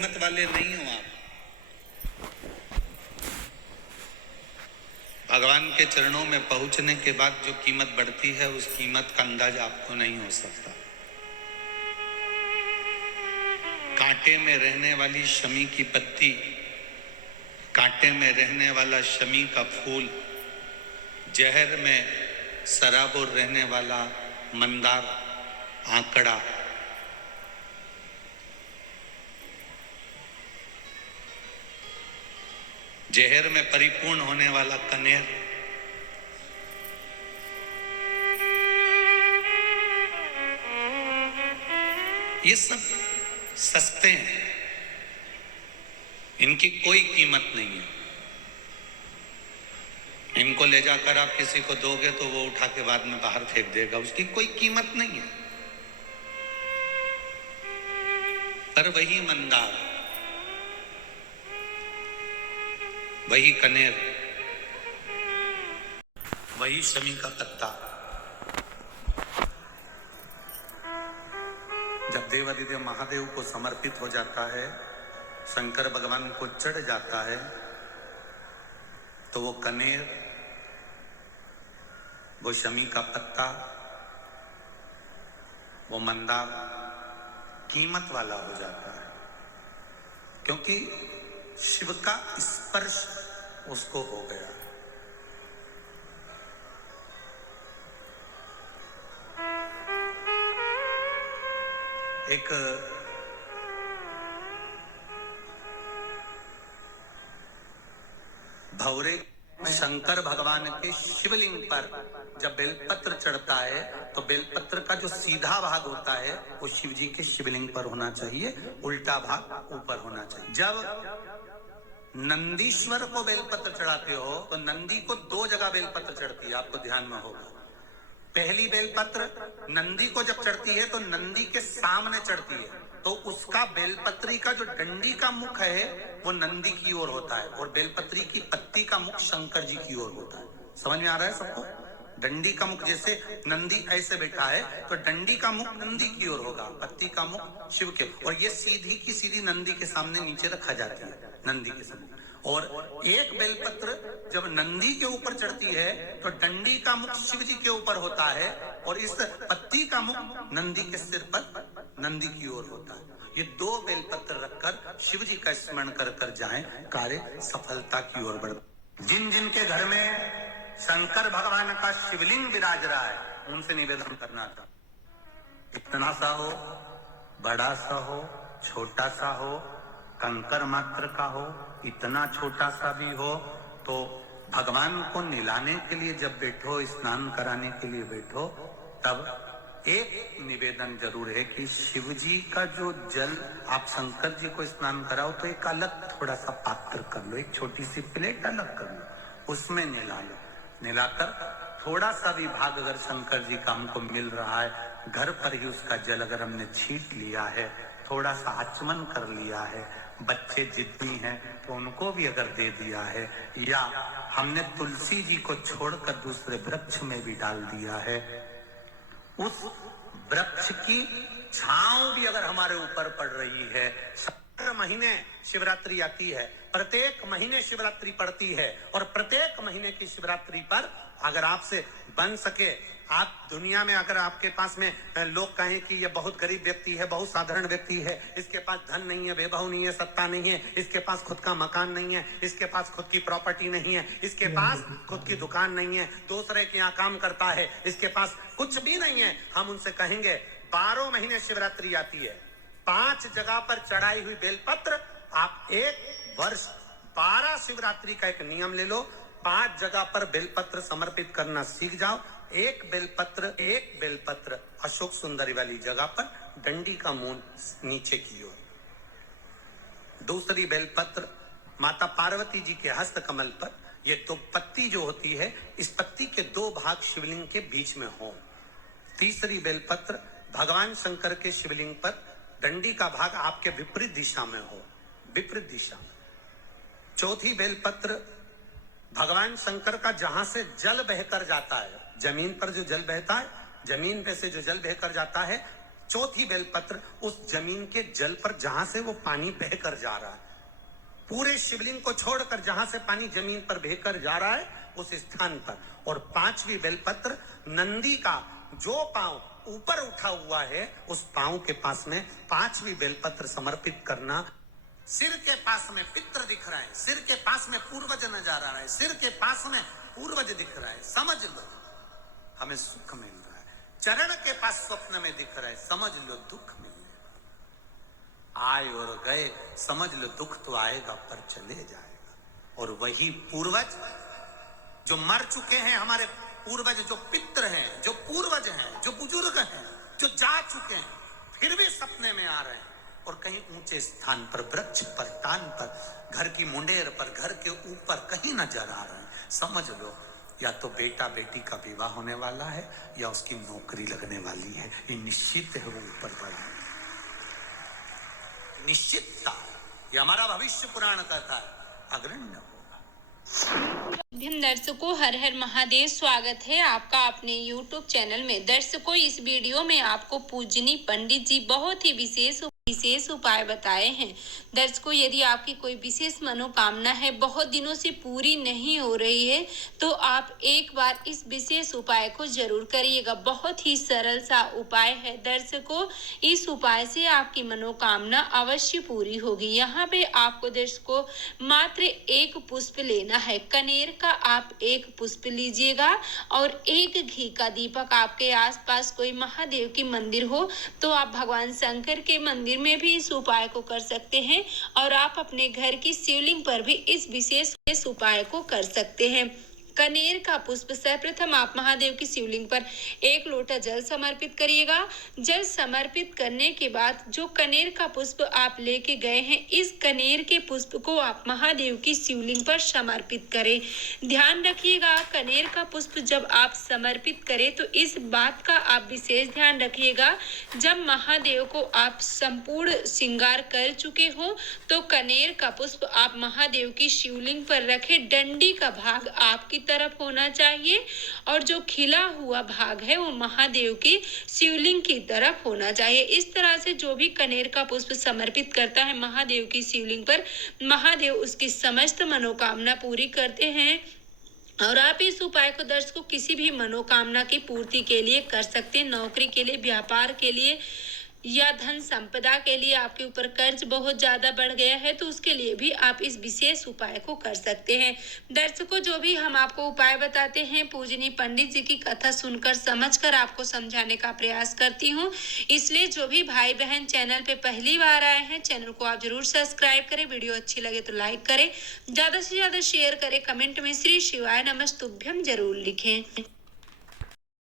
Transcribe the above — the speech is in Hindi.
कीमत वाले नहीं हो आप। भगवान के चरणों में पहुंचने के बाद जो कीमत बढ़ती है उस कीमत का अंदाजा आपको नहीं हो सकता। कांटे में रहने वाली शमी की पत्ती, कांटे में रहने वाला शमी का फूल, जहर में सराबोर रहने वाला मंदार आंकड़ा, जहर में परिपूर्ण होने वाला कनेर, ये सब सस्ते हैं, इनकी कोई कीमत नहीं है। इनको ले जाकर आप किसी को दोगे तो वो उठा के बाद में बाहर फेंक देगा, उसकी कोई कीमत नहीं है। पर वही मंदार, वही कनेर, वही शमी का पत्ता जब देवादिदेव महादेव को समर्पित हो जाता है, शंकर भगवान को चढ़ जाता है, तो वो कनेर, वो शमी का पत्ता, वो मंदार कीमत वाला हो जाता है, क्योंकि शिव का स्पर्श उसको हो गया। एक भौरे शंकर भगवान के शिवलिंग पर जब बेलपत्र चढ़ता है तो बेलपत्र का जो सीधा भाग होता है वो शिव जी के शिवलिंग पर होना चाहिए, उल्टा भाग ऊपर होना चाहिए। जब नंदीश्वर को बेलपत्र चढ़ाते हो तो नंदी को दो जगह बेलपत्र चढ़ती है, आपको ध्यान में होगा। पहली बेलपत्र नंदी को जब चढ़ती है तो नंदी के सामने चढ़ती है, तो उसका बेलपत्री का जो डंडी का मुख है वो नंदी की ओर होता है और बेलपत्री की पत्ती का मुख शंकर जी की ओर होता है। समझ में आ रहा है सबको? डंडी का मुख, जैसे नंदी ऐसे बैठा है तो डंडी का मुख नंदी की ओर होगा, पत्ती का मुख शिव के, और ये सीधी की सीधी नंदी के सामने नीचे रखा जाती है, नंदी के सामने। और एक बेलपत्र जब नंदी के ऊपर चढ़ती है तो डंडी का मुख शिव जी के ऊपर होता है और इस पत्ती का मुख नंदी के सिर पर नंदी की ओर होता है। ये दो बेलपत्र रखकर शिव जी का स्मरण कर कर जाएं, कार्य सफलता की ओर बढ़। जिन जिन के घर में शंकर भगवान का शिवलिंग विराज रहा है उनसे निवेदन करना था, इतना सा हो, बड़ा सा हो, छोटा सा हो, कंकर मात्र का हो, इतना छोटा सा भी हो, तो भगवान को नहलाने के लिए जब बैठो, स्नान कराने के लिए बैठो, तब एक निवेदन जरूर है कि शिव जी का जो जल आप शंकर जी को स्नान कराओ तो एक अलग थोड़ा सा पात्र कर लो, एक छोटी सी प्लेट अलग कर लो, उसमें नहला लो। नहलाकर थोड़ा सा भी भाग अगर शंकर जी का हमको मिल रहा है, घर पर ही उसका जल अगर हमने छीट लिया है, थोड़ा सा आचमन कर लिया है, बच्चे जिद्दी हैं तो उनको भी अगर दे दिया है, या हमने तुलसी जी को छोड़कर दूसरे वृक्ष में भी डाल दिया है, उस वृक्ष की छांव भी अगर हमारे ऊपर पड़ रही है। हर महीने शिवरात्रि आती है, प्रत्येक महीने शिवरात्रि पड़ती है, और प्रत्येक महीने की शिवरात्रि पर अगर आपसे बन सके, आप दुनिया में अगर आपके पास में लोग कहें कि ये बहुत गरीब व्यक्ति है, बहुत साधारण व्यक्ति है, इसके पास धन नहीं है, वैभव नहीं है, सत्ता नहीं है, इसके पास खुद का मकान नहीं है, इसके पास खुद की प्रॉपर्टी नहीं है, इसके पास खुद की दुकान नहीं है, दूसरे के यहाँ काम करता है, इसके पास कुछ भी नहीं है, हम उनसे कहेंगे 12 महीने शिवरात्रि आती है, 5 जगह पर चढ़ाई हुई बेलपत्र, आप एक वर्ष 12 शिवरात्रि का एक नियम ले लो, 5 जगह पर बेलपत्र समर्पित करना सीख जाओ। एक बेलपत्र अशोक सुंदरी वाली जगह पर, डंडी का मुंह नीचे की ओर। दूसरी बेलपत्र माता पार्वती जी के हस्त कमल पर, ये दो पत्ती जो होती है, इस पत्ती के 2 भाग शिवलिंग के बीच में हो। तीसरी बेलपत्र भगवान शंकर के शिवलिंग पर, डंडी का भाग आपके विपरीत दिशा में हो, विपरीत दिशा में। चौथी बेलपत्र भगवान शंकर का जहां से जल बहकर जाता है, जमीन पर जो जल बहता है, जमीन पे से जो जल बहकर जाता है, चौथी बेलपत्र उस जमीन के जल पर जहां से वो पानी बहकर जा रहा है, पूरे शिवलिंग को छोड़कर जहां से पानी जमीन पर बहकर जा रहा है उस स्थान पर। और पांचवी बेलपत्र नंदी का जो पांव ऊपर उठा हुआ है उस पांव के पास में पांचवी बेलपत्र समर्पित करना। सिर के पास में पितृ दिख रहा है, सिर के पास में पूर्वज नजर आ रहा है, सिर के पास में पूर्वज दिख रहा है, समझ लो हमें सुख मिल रहा है। चरण के पास स्वप्न में दिख रहा है, समझ लो दुख मिल रहा है। आए और गए, समझ लो दुख तो आएगा पर चले जाएगा। और वही पूर्वज जो मर चुके हैं, हमारे पूर्वज जो पितृ हैं, जो पूर्वज हैं, जो बुजुर्ग हैं, जो जा चुके हैं, फिर भी सपने में आ रहे हैं और कहीं ऊंचे स्थान पर, वृक्ष पर, टान पर, घर की मुंडेर पर, घर के ऊपर कहीं नजर आ रहे हैं। समझ लो या तो बेटा बेटी का विवाह होने वाला है या उसकी नौकरी लगने वाली है। ये निश्चित है, वो ऊपर वाला निश्चितता। ये हमारा भविष्य पुराण कहता है, अग्रण्य होगा। दर्शकों, हर हर महादेव। स्वागत है आपका अपने YouTube चैनल में। दर्शकों, इस वीडियो में आपको पूजनी पंडित जी बहुत ही विशेष उपाय बताए हैं। दर्शकों, यदि आपकी कोई विशेष मनोकामना है, बहुत दिनों से पूरी नहीं हो रही है, तो आप एक बार इस विशेष उपाय को जरूर करिएगा। बहुत ही सरल सा उपाय है। दर्शकों, इस उपाय से आपकी मनोकामना अवश्य पूरी होगी। यहाँ पे आपको दर्शकों मात्र एक पुष्प लेना है। कनेर का आप एक पुष्प लीजिएगा और एक घी का दीपक। आपके आसपास कोई महादेव की मंदिर हो तो आप भगवान शंकर के मंदिर में भी इस उपाय को कर सकते हैं और आप अपने घर की शिवलिंग पर भी इस विशेष उपाय को कर सकते हैं। कनेर का पुष्प सर्वप्रथम आप महादेव की शिवलिंग पर एक लोटा जल समर्पित करिएगा। जल समर्पित करने के बाद जो कनेर का पुष्प आप लेके गए हैं, इस कनेर के पुष्प को आप महादेव की शिवलिंग पर समर्पित करें। ध्यान रखिएगा, कनेर का पुष्प जब आप समर्पित करें तो इस बात का आप विशेष ध्यान रखिएगा, जब महादेव को आप संपूर्ण श्रृंगार कर चुके हो तो कनेर का पुष्प आप महादेव की शिवलिंग पर रखें। डंडी का भाग आपकी तरफ होना चाहिए और जो खिला हुआ भाग है वो महादेव की शिवलिंग की तरफ होना चाहिए। इस तरह से जो भी कनेर का पुष्प समर्पित करता है महादेव की शिवलिंग पर, महादेव उसकी समस्त मनोकामना पूरी करते हैं। और आप इस उपाय को दर्शकों किसी भी मनोकामना की पूर्ति के लिए कर सकते हैं। नौकरी के लिए, व्यापार के लिए या धन संपदा के लिए, आपके ऊपर कर्ज बहुत ज्यादा बढ़ गया है तो उसके लिए भी आप इस विशेष उपाय को कर सकते हैं। दर्शकों, जो भी हम आपको उपाय बताते हैं, पूजनी पंडित जी की कथा सुनकर समझकर आपको समझाने का प्रयास करती हूँ। इसलिए जो भी भाई बहन चैनल पे पहली बार आए हैं, चैनल को आप जरूर सब्सक्राइब करें। वीडियो अच्छी लगे तो लाइक करें, ज्यादा से ज्यादा शेयर करें, कमेंट में श्री शिवाय नमस्तुभ्यम जरूर लिखें।